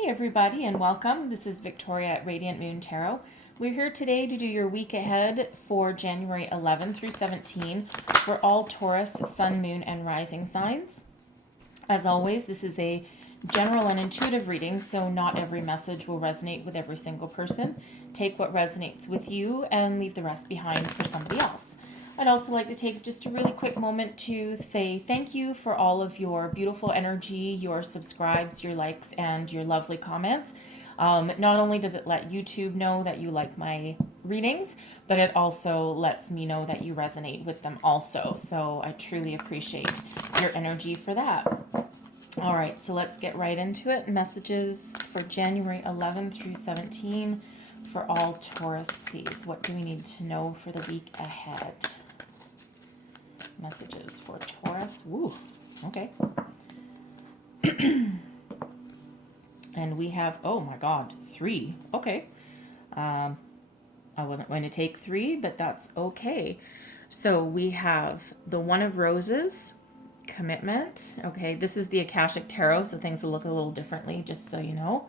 Hey everybody and welcome. This is Victoria at Radiant Moon Tarot. We're here today to do your week ahead for January 11 through 17 for all Taurus, Sun, Moon, and Rising signs. As always, this is a general and intuitive reading, so not every message will resonate with every single person. Take what resonates with you and leave the rest behind for somebody else. I'd also like to take just a really quick moment to say thank you for all of your beautiful energy, your subscribes, your likes, and your lovely comments. Not only does it let YouTube know that you like my readings, but it also lets me know that you resonate with them also. So I truly appreciate your energy for that. All right, so let's get right into it. Messages for January 11 through 17 for all Taurus, please. What do we need to know for the week ahead? Messages for Taurus. Woo, okay. And we have, oh my God, 3. Okay. I wasn't going to take 3, but that's okay. So we have the One of Roses, commitment. Okay, this is the Akashic Tarot, so things will look a little differently, just so you know.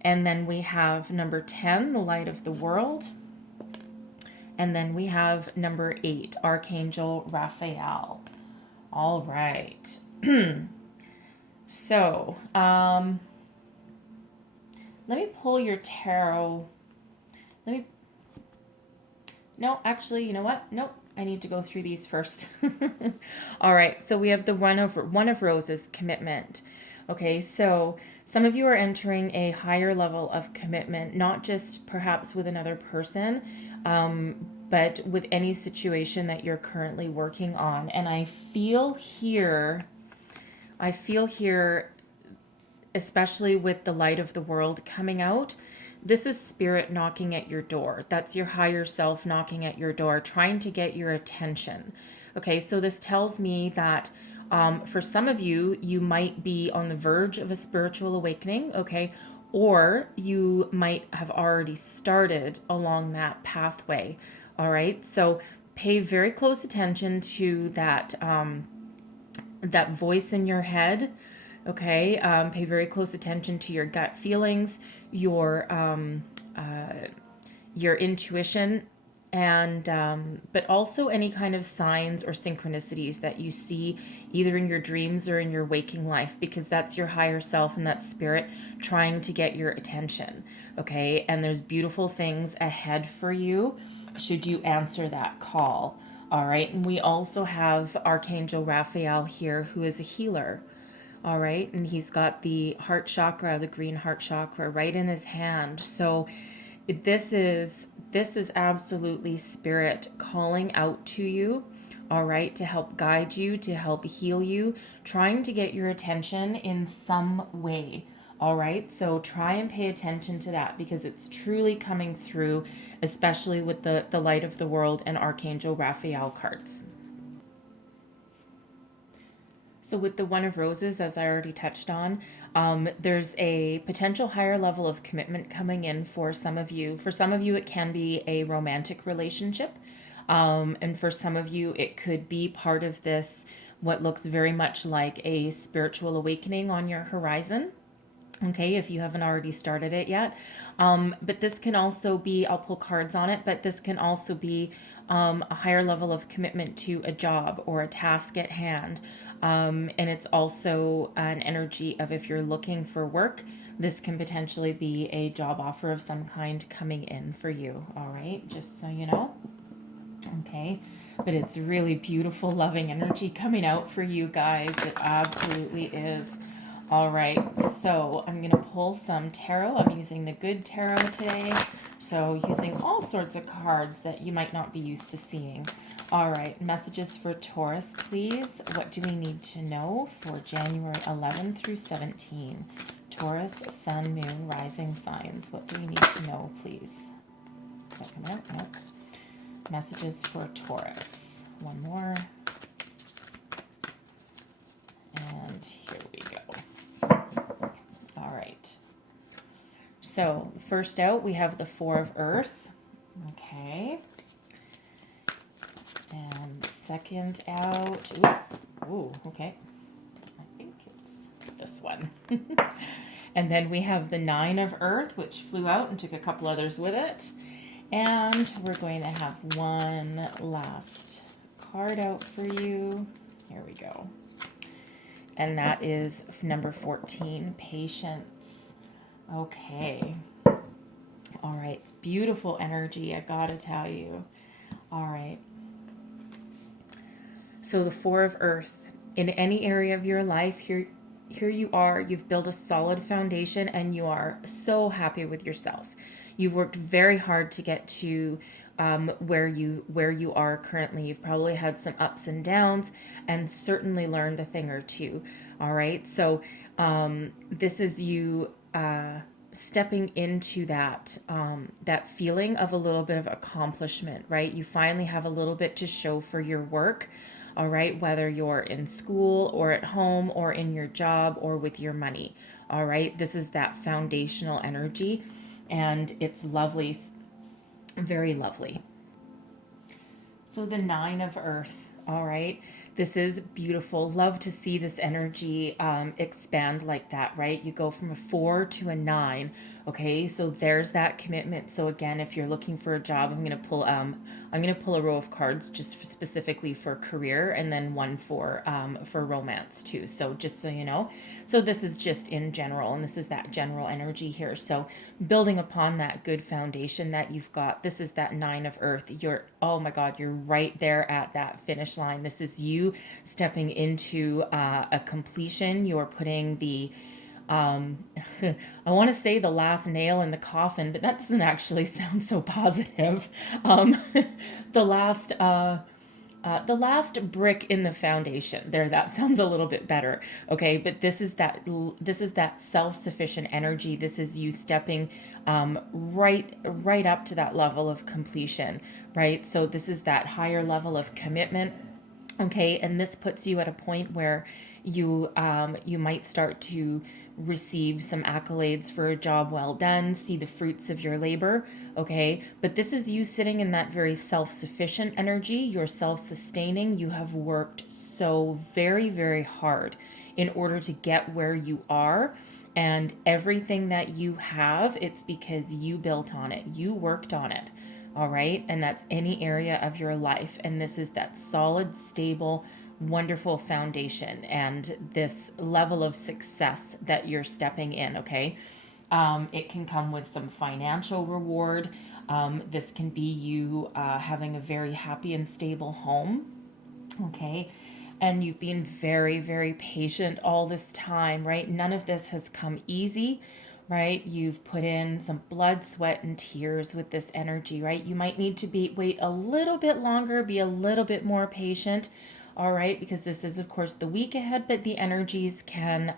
And then we have number 10, the Light of the World. And then we have number 8, Archangel Raphael. All right. So, let me pull your tarot. No, actually, you know what? Nope. I need to go through these first. All right. So we have the One of Roses, commitment. Okay. So some of you are entering a higher level of commitment, not just perhaps with another person, but with any situation that you're currently working on. And I feel here, especially with the Light of the World coming out, this is spirit knocking at your door. That's your higher self knocking at your door, trying to get your attention. Okay, so this tells me that for some of you, you might be on the verge of a spiritual awakening, okay? Or you might have already started along that pathway, all right? So pay very close attention to that, that voice in your head, okay? Pay very close attention to your gut feelings, your intuition, and but also any kind of signs or synchronicities that you see either in your dreams or in your waking life, because that's your higher self and that's spirit trying to get your attention, okay? And there's beautiful things ahead for you should you answer that call. All right, and we also have Archangel Raphael here, who is a healer. All right, and he's got the heart chakra, the green heart chakra, right in his hand. So this is absolutely spirit calling out to you, all right, to help guide you, to help heal you, trying to get your attention in some way. All right, so try and pay attention to that, because it's truly coming through, especially with the Light of the World and Archangel Raphael cards. So with the One of Roses, as I already touched on, there's a potential higher level of commitment coming in for some of you. For some of you, it can be a romantic relationship. And for some of you, it could be part of this, what looks very much like a spiritual awakening on your horizon. Okay, if you haven't already started it yet. But this can also be, I'll pull cards on it, but this can also be a higher level of commitment to a job or a task at hand. And it's also an energy of, if you're looking for work, this can potentially be a job offer of some kind coming in for you. All right, just so you know. Okay, but it's really beautiful, loving energy coming out for you guys. It absolutely is. All right, so I'm going to pull some tarot. I'm using the Good Tarot today, so using all sorts of cards that you might not be used to seeing. All right, messages for Taurus, please. What do we need to know for January 11 through 17? Taurus, Sun, Moon, Rising signs. What do we need to know, please? Is that coming out? Nope. Messages for Taurus. One more. And here we go. All right. So first out, we have the Four of Earth. Okay. And second out, oops. Ooh, okay. I think it's this one. And then we have the 9 of Earth, which flew out and took a couple others with it. And we're going to have one last card out for you. Here we go. And that is number 14, patience. Okay. All right. It's beautiful energy, I gotta tell you. All right. So the 4 of Earth. In any area of your life, here you are. You've built a solid foundation and you are so happy with yourself. You've worked very hard to get to where you are currently. You've probably had some ups and downs and certainly learned a thing or two. All right. So this is you stepping into that that feeling of a little bit of accomplishment, right? You finally have a little bit to show for your work. All right, whether you're in school or at home or in your job or with your money. All right, this is that foundational energy and it's lovely, very lovely. So the 9 of Earth, all right, this is beautiful. Love to see this energy expand like that, right? You go from a 4 to a 9. Okay, so there's that commitment. So again, if you're looking for a job, I'm gonna pull a row of cards just specifically for career, and then one for romance too. So just so you know, so this is just in general, and this is that general energy here. So building upon that good foundation that you've got, this is that 9 of Earth. Oh my God, you're right there at that finish line. This is you stepping into a completion. You're putting the I want to say the last nail in the coffin, but that doesn't actually sound so positive. Um, the last the last brick in the foundation. There, that sounds a little bit better. Okay, but this is that self-sufficient energy. This is you stepping right up to that level of completion, right? So this is that higher level of commitment. Okay, and this puts you at a point where you might start to receive some accolades for a job well done, see the fruits of your labor. Okay, but this is you sitting in that very self-sufficient energy. You're self-sustaining. You have worked so very, very hard in order to get where you are. And everything that you have, it's because you built on it. You worked on it. All right. And that's any area of your life. And this is that solid, stable, wonderful foundation and this level of success that you're stepping in. Okay. It can come with some financial reward. This can be you having a very happy and stable home. Okay. And you've been very, very patient all this time, right? None of this has come easy, right? You've put in some blood, sweat, and tears with this energy, right? You might need to wait a little bit longer, be a little bit more patient, all right? Because this is, of course, the week ahead, but the energies can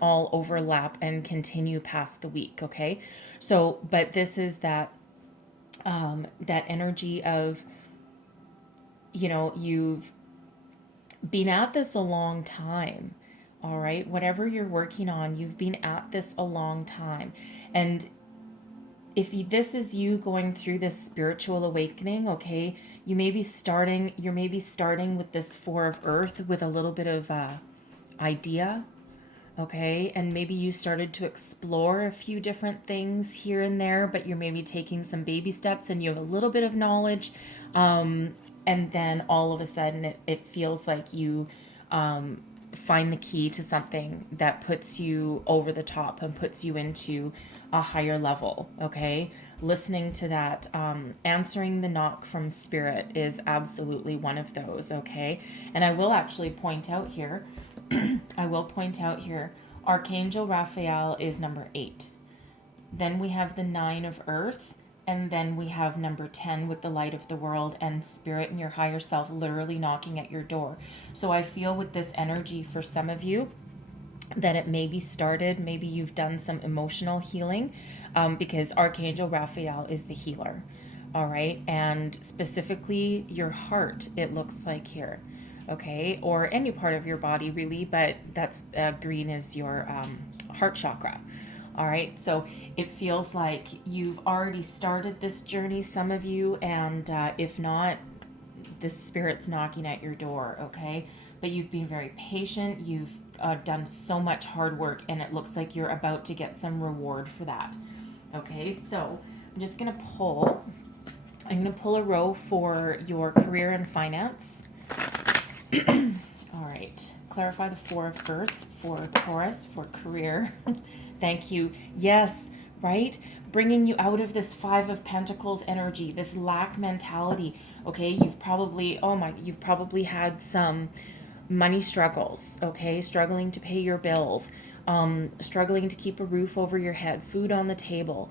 all overlap and continue past the week, okay? So, but this is that that energy of, you've been at this a long time. All right. Whatever you're working on, you've been at this a long time. And if this is you going through this spiritual awakening, okay, you're maybe starting with this 4 of Earth with a little bit of idea. Okay. And maybe you started to explore a few different things here and there, but you're maybe taking some baby steps and you have a little bit of knowledge. And then all of a sudden it feels like you find the key to something that puts you over the top and puts you into a higher level. Okay. Listening to that, answering the knock from spirit is absolutely one of those. Okay. And I will actually point out here, Archangel Raphael is number 8. Then we have the 9 of Earth. And then we have number 10 with the light of the world and spirit and your higher self literally knocking at your door. So I feel with this energy for some of you that it maybe you've done some emotional healing because Archangel Raphael is the healer. All right. And specifically your heart, it looks like here. Okay. Or any part of your body really, but that's green is your heart chakra. All right, so it feels like you've already started this journey, some of you, and if not, the spirit's knocking at your door, okay? But you've been very patient. You've done so much hard work, and it looks like you're about to get some reward for that. Okay, so I'm just going to pull. I'm going to pull a row for your career and finance. All right. Clarify the Four of Earth for Taurus for career. Thank you. Yes, right? Bringing you out of this Five of Pentacles energy, this lack mentality. Okay, you've probably had some money struggles, okay? Struggling to pay your bills, struggling to keep a roof over your head, food on the table.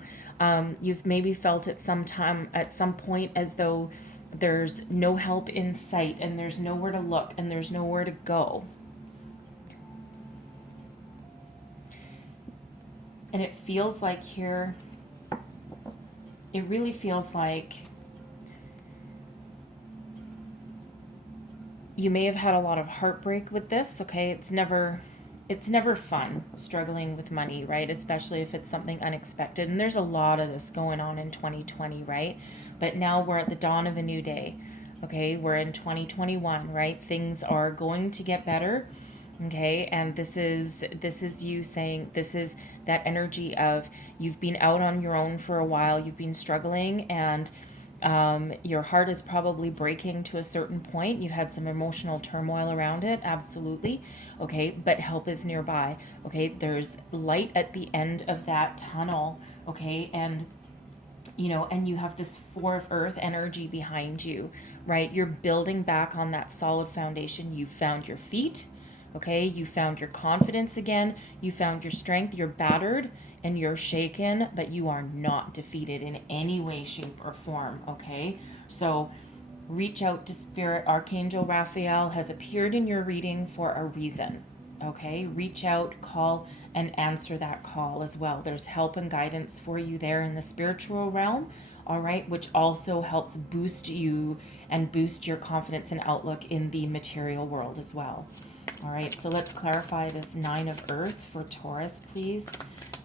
You've maybe felt at some point as though there's no help in sight, and there's nowhere to look, and there's nowhere to go. And it feels like here, it really feels like you may have had a lot of heartbreak with this, okay? It's never fun struggling with money, right? Especially if it's something unexpected. And there's a lot of this going on in 2020, right? But now we're at the dawn of a new day, okay? We're in 2021, right? Things are going to get better, okay? And this is you saying, this is that energy of you've been out on your own for a while, you've been struggling, and your heart is probably breaking to a certain point. You've had some emotional turmoil around it, absolutely. Okay, but help is nearby. Okay, there's light at the end of that tunnel. Okay, and you have this Four of Earth energy behind you, right? You're building back on that solid foundation. You found your feet. Okay, you found your confidence again. You found your strength. You're battered and you're shaken, but you are not defeated in any way, shape, or form. Okay, so reach out to Spirit. Archangel Raphael has appeared in your reading for a reason. Okay, reach out, call, and answer that call as well. There's help and guidance for you there in the spiritual realm, all right, which also helps boost you and boost your confidence and outlook in the material world as well. All right, so let's clarify this Nine of Earth for Taurus, please,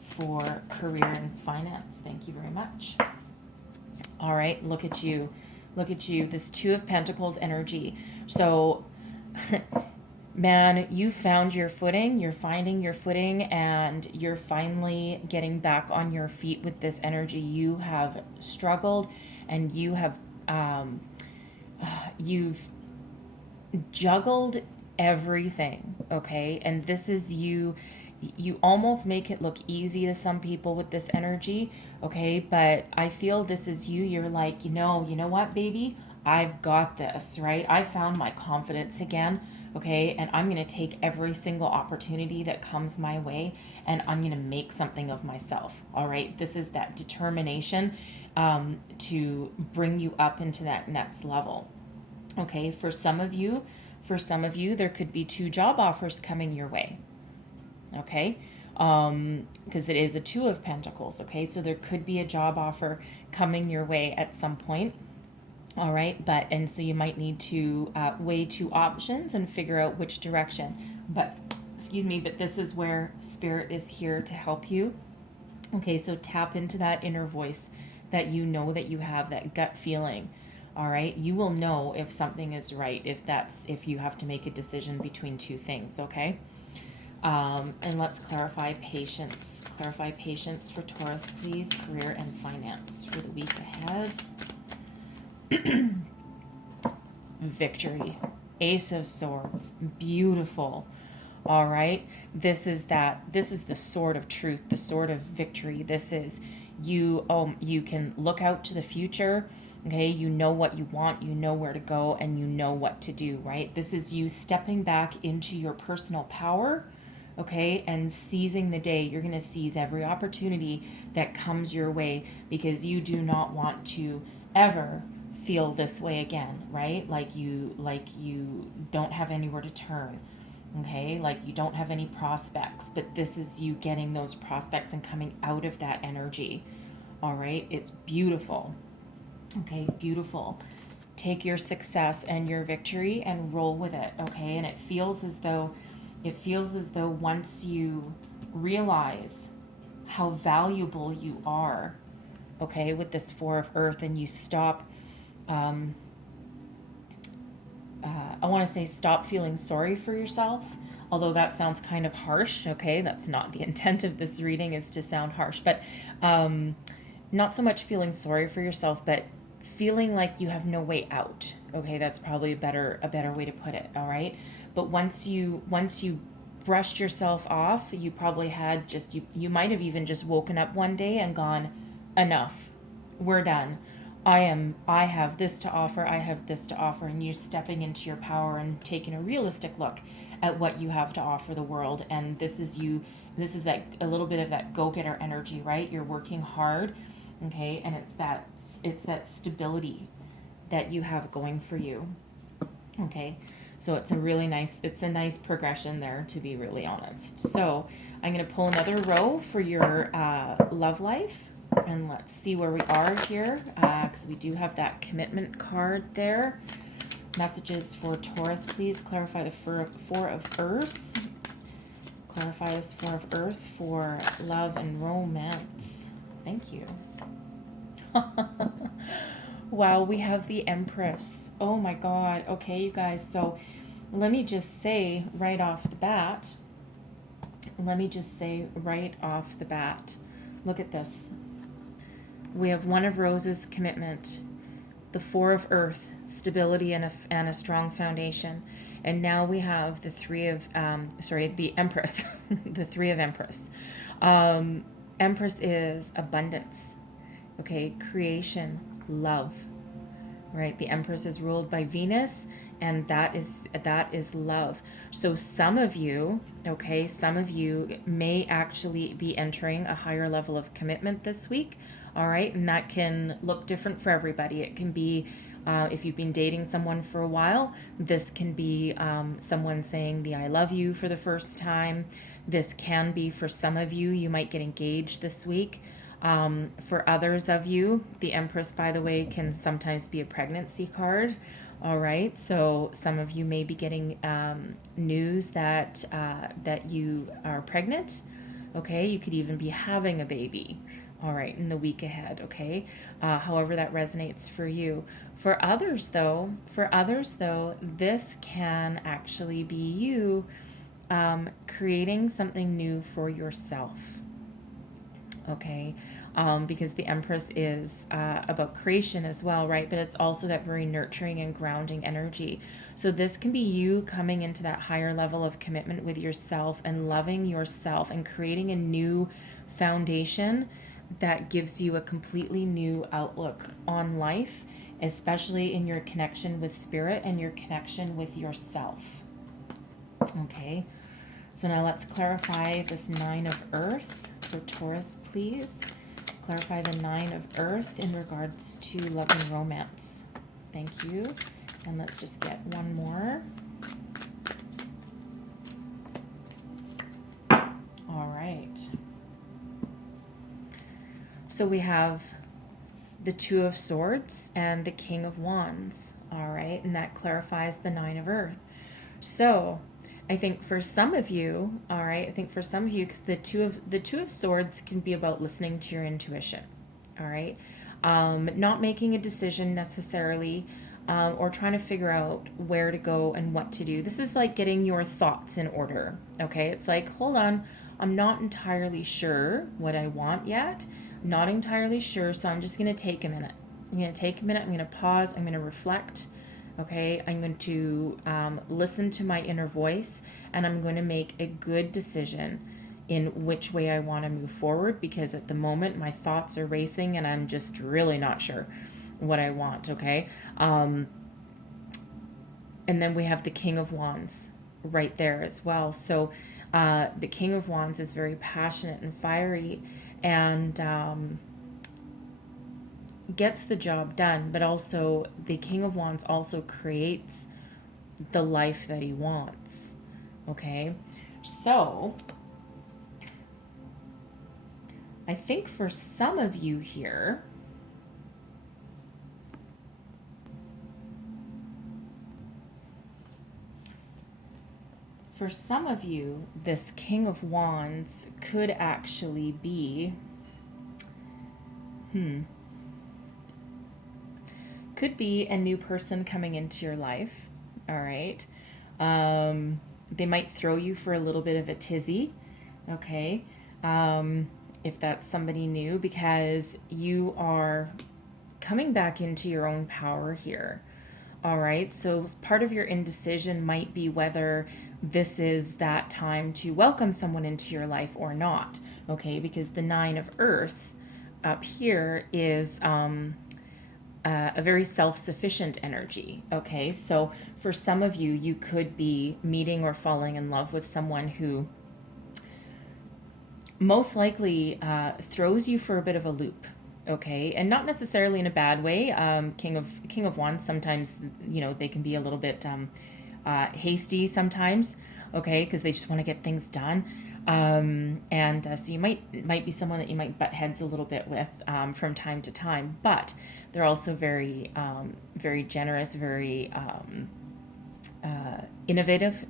for career and finance. Thank you very much. All right, look at you. Look at you, this Two of Pentacles energy. So, man, you found your footing, you're finding your footing, and you're finally getting back on your feet with this energy. You have struggled, and you've juggled everything, okay? And this is you almost make it look easy to some people with this energy, okay? But I feel this is you. You're like, you know what, baby? I've got this, right? I found my confidence again, okay? And I'm going to take every single opportunity that comes my way, and I'm going to make something of myself, all right? This is that determination to bring you up into that next level, okay? For some of you, there could be 2 job offers coming your way, okay? Because it is a Two of Pentacles, okay? So there could be a job offer coming your way at some point, all right? And so you might need to weigh 2 options and figure out which direction. But this is where Spirit is here to help you, okay? So tap into that inner voice that you know that you have, that gut feeling. All right, you will know if something is right, if you have to make a decision between 2 things, okay? And let's clarify patience. Clarify patience for Taurus, please. Career and finance for the week ahead. Victory. Ace of Swords. Beautiful. All right. This is the sword of truth, the sword of victory. This is you can look out to the future. Okay, you know what you want, you know where to go, and you know what to do, right? This is you stepping back into your personal power, okay, and seizing the day. You're going to seize every opportunity that comes your way because you do not want to ever feel this way again, right? Like you don't have anywhere to turn, okay? Like you don't have any prospects, but this is you getting those prospects and coming out of that energy, all right? It's beautiful. Okay, beautiful. Take your success and your victory and roll with it, okay? And it feels as though once you realize how valuable you are, okay, with this Four of Earth, and you stop, I want to say stop feeling sorry for yourself. although that sounds kind of harsh. Okay, that's not the intent of this reading, is to sound harsh, but not so much feeling sorry for yourself, but feeling like you have no way out. Okay, that's probably a better way to put it. All right, but once you brushed yourself off, you probably had just you might have even just woken up one day and gone, enough, we're done. I have this to offer, I have this to offer, and you stepping into your power and taking a realistic look at what you have to offer the world. And this is that a little bit of that go-getter energy, right? You're working hard, okay, and it's that stability that you have going for you. Okay, so it's a nice progression there, to be really honest. So I'm going to pull another row for your love life, and let's see where we are here, because we do have that commitment card there. Messages for Taurus, please clarify the Four of Earth. Clarify this Four of Earth for love and romance. Thank you. Wow, we have the Empress. Oh my God. Okay, you guys. So let me just say right off the bat, look at this. We have One of Roses, commitment, the Four of Earth, stability and a strong foundation. And now we have the the Empress, the Three of Empress. Empress is abundance, okay, creation, love, right? The Empress is ruled by Venus, and that is love. So some of you may actually be entering a higher level of commitment this week, all right? And that can look different for everybody. It can be, if you've been dating someone for a while, this can be someone saying the I love you for the first time. This can be, for some of you, you might get engaged this week. For others of you, the Empress, by the way, can sometimes be a pregnancy card. All right, so some of you may be getting news that you are pregnant. Okay, you could even be having a baby. All right, in the week ahead. Okay, however that resonates for you. For others, though, this can actually be you creating something new for yourself. Okay, because the Empress is about creation as well, right? But it's also that very nurturing and grounding energy. So this can be you coming into that higher level of commitment with yourself and loving yourself and creating a new foundation that gives you a completely new outlook on life, especially in your connection with spirit and your connection with yourself. Okay, so now let's clarify this Nine of Earth for Taurus, please. Clarify the Nine of Earth in regards to love and romance. Thank you. And let's just get one more. All right. So we have the Two of Swords and the King of Wands. All right. And that clarifies the Nine of Earth. So I think for some of you, all right, because the two of Swords can be about listening to your intuition, all right, not making a decision necessarily, or trying to figure out where to go and what to do. This is like getting your thoughts in order, okay? It's like, hold on, I'm not entirely sure what I want yet. Not entirely sure, so I'm just going to take a minute. I'm going to pause, I'm going to reflect. Okay, I'm going to listen to my inner voice, and I'm going to make a good decision in which way I want to move forward, because at the moment my thoughts are racing and I'm just really not sure what I want, okay? And then we have the King of Wands right there as well. So the King of Wands is very passionate and fiery, and gets the job done, but also the King of Wands also creates the life that he wants. Okay, so I think for some of you here, this King of Wands could actually be could be a new person coming into your life. All right. they might throw you for a little bit of a tizzy, okay? If that's somebody new, because you are coming back into your own power here. All right, so part of your indecision might be whether this is that time to welcome someone into your life or not, okay? Because the Nine of Earth up here is a very self-sufficient energy, okay? So for some of you, you could be meeting or falling in love with someone who most likely throws you for a bit of a loop, okay, and not necessarily in a bad way. King of Wands, sometimes, you know, they can be a little bit hasty sometimes, okay, because they just want to get things done. So you might be someone that you might butt heads a little bit with from time to time, but they're also very very generous, very innovative,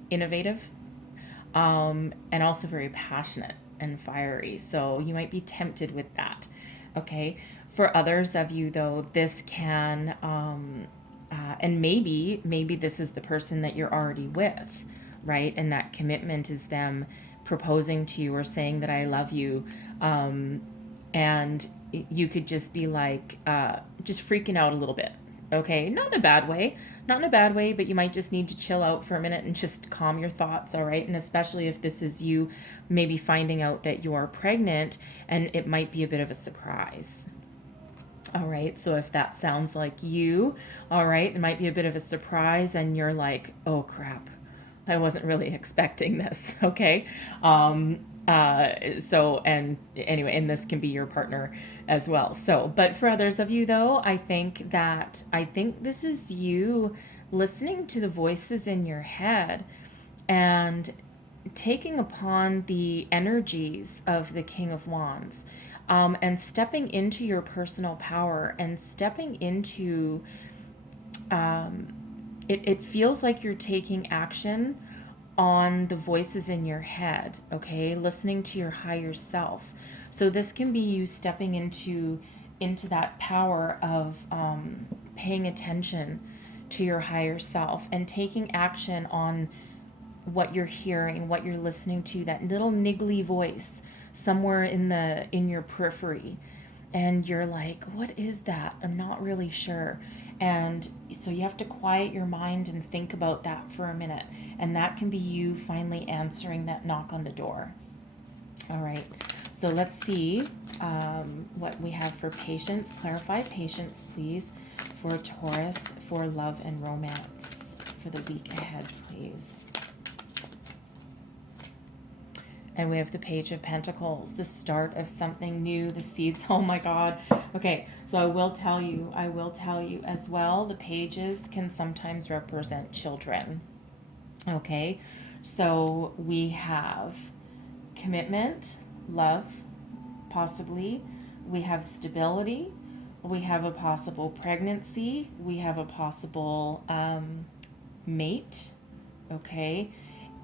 and also very passionate and fiery. So you might be tempted with that. Okay. For others of you, though, this can, and maybe this is the person that you're already with, right? And that commitment is them proposing to you or saying that I love you. And you could just be like, just freaking out a little bit. Okay. Not in a bad way, but you might just need to chill out for a minute and just calm your thoughts. All right. And especially if this is you maybe finding out that you are pregnant, and it might be a bit of a surprise. All right. So if that sounds like you, all right, it might be a bit of a surprise and you're like, oh crap, I wasn't really expecting this. Okay. And anyway, and this can be your partner as well. So, but for others of you though, I think this is you listening to the voices in your head and taking upon the energies of the King of Wands, and stepping into your personal power and stepping into, it feels like you're taking action on the voices in your head, okay? Listening to your higher self. So this can be you stepping into that power of paying attention to your higher self and taking action on what you're hearing, what you're listening to, that little niggly voice somewhere in your periphery. And you're like, what is that? I'm not really sure. And so you have to quiet your mind and think about that for a minute. And that can be you finally answering that knock on the door. All right. So let's see what we have for patience. Clarify patience, please, for Taurus, for love and romance for the week ahead, please. And we have the Page of Pentacles, the start of something new, the seeds. Oh my God. Okay, so I will tell you as well, the pages can sometimes represent children. Okay, so we have commitment, love, possibly. We have stability. We have a possible pregnancy. We have a possible mate. Okay,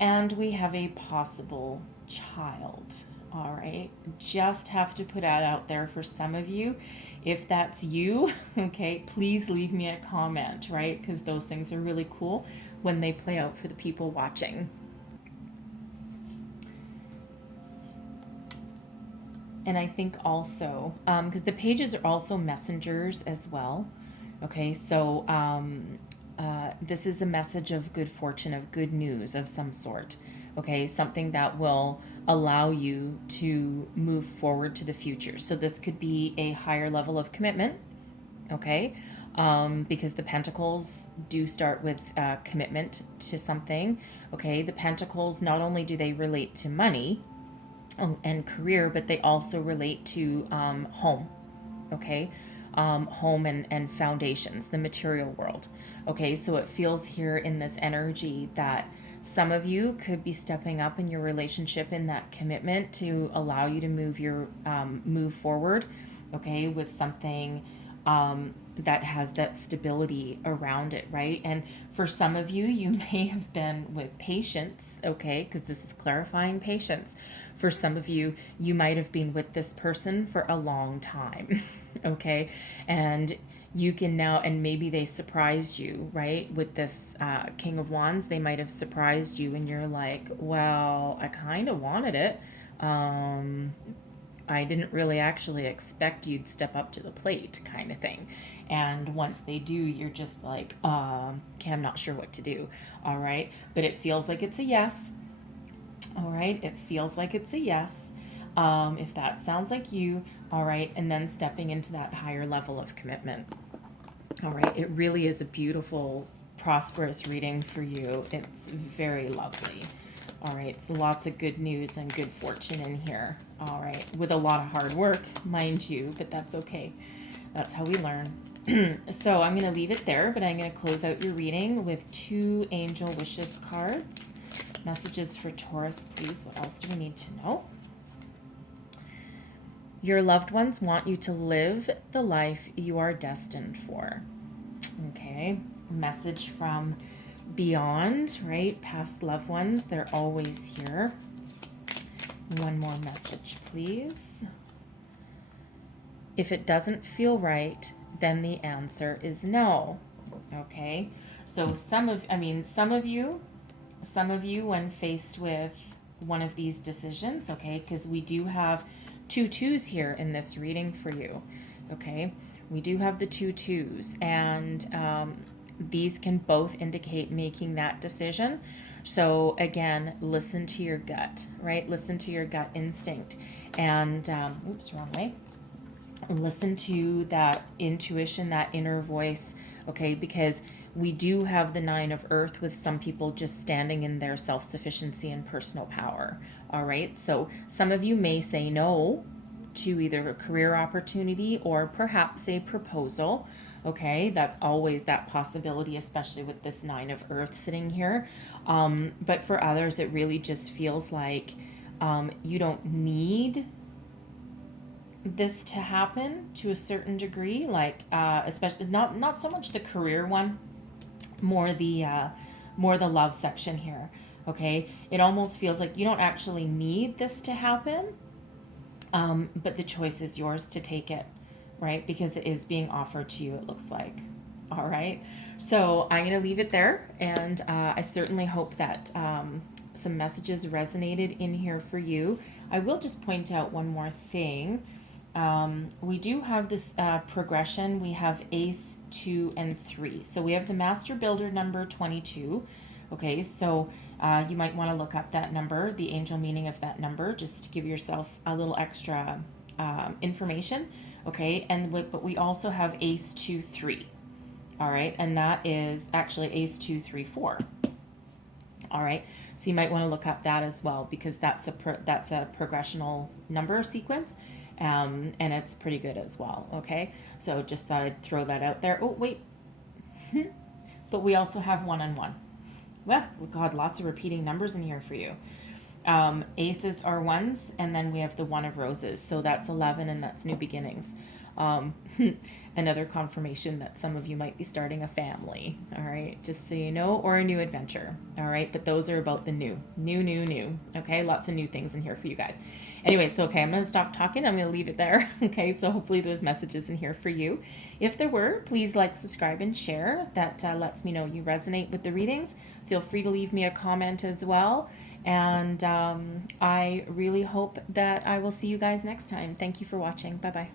and we have a possible child. All right, just have to put that out there for some of you. If that's you, okay, please leave me a comment, right? Because those things are really cool when they play out for the people watching. And I think also, because the pages are also messengers as well. Okay, so this is a message of good fortune, of good news of some sort. Okay, something that will allow you to move forward to the future. So this could be a higher level of commitment, okay? Because the Pentacles do start with commitment to something, okay? The Pentacles, not only do they relate to money and career, but they also relate to home, okay? Home and foundations, the material world, okay? So it feels here in this energy that some of you could be stepping up in your relationship in that commitment to allow you to move forward, okay, with something that has that stability around it, right? And for some of you, you may have been with patience, okay, because this is clarifying patience. For some of you, you might have been with this person for a long time, okay, and you can now, and maybe they surprised you, right? With this King of Wands, they might have surprised you and you're like, well, I kind of wanted it. Um, I didn't really actually expect you'd step up to the plate, kind of thing. And once they do, you're just like, okay, I'm not sure what to do. All right. But it feels like it's a yes. All right. It feels like it's a yes. If that sounds like you, all right. And then stepping into that higher level of commitment. All right. It really is a beautiful, prosperous reading for you. It's very lovely. All right, it's lots of good news and good fortune in here. All right, with a lot of hard work, mind you, but that's okay. That's how we learn. So I'm going to leave it there, but I'm going to close out your reading with 2 Angel Wishes cards. Messages for Taurus, please. What else do we need to know? Your loved ones want you to live the life you are destined for. Okay, message from beyond, right? Past loved ones, they're always here. One more message, please. If it doesn't feel right, then the answer is no. Okay, so some of you, when faced with one of these decisions, okay, because we do have 2 2s here in this reading for you. Okay, we do have the 2 2s, and these can both indicate making that decision. So again, listen to your gut, right? Listen to your gut instinct. And, oops, wrong way. Listen to that intuition, that inner voice, okay? Because we do have the 9 of Earth with some people just standing in their self-sufficiency and personal power, all right? So some of you may say no to either a career opportunity or perhaps a proposal. Okay, that's always that possibility, especially with this 9 of Earth sitting here. But for others, it really just feels like you don't need this to happen to a certain degree. Like especially not so much the career one, more the love section here. Okay, it almost feels like you don't actually need this to happen, but the choice is yours to take it. Right? Because it is being offered to you, it looks like. All right. So I'm going to leave it there. And I certainly hope that some messages resonated in here for you. I will just point out one more thing. We do have this progression. We have Ace, 2, and 3. So we have the Master Builder number 22. Okay. So you might want to look up that number, the angel meaning of that number, just to give yourself a little extra information. Okay, but we also have Ace 2, 3. All right, and that is actually Ace 2, 3, 4. All right, so you might want to look up that as well, because that's a progressional number sequence, and it's pretty good as well. Okay, so just thought I'd throw that out there. Oh wait, but we also have 1 and 1. Well, God, lots of repeating numbers in here for you. Aces are 1s, and then we have the 1 of Roses, so that's 11, and that's new beginnings. Another confirmation that some of you might be starting a family, all right, just so you know, or a new adventure, all right, but those are about the new, okay, lots of new things in here for you guys. Anyway, so okay, I'm going to stop talking. I'm going to leave it there. Okay, so hopefully there's messages in here for you. If there were, please like, subscribe, and share. That lets me know you resonate with the readings. Feel free to leave me a comment as well. And I really hope that I will see you guys next time. Thank you for watching. Bye-bye.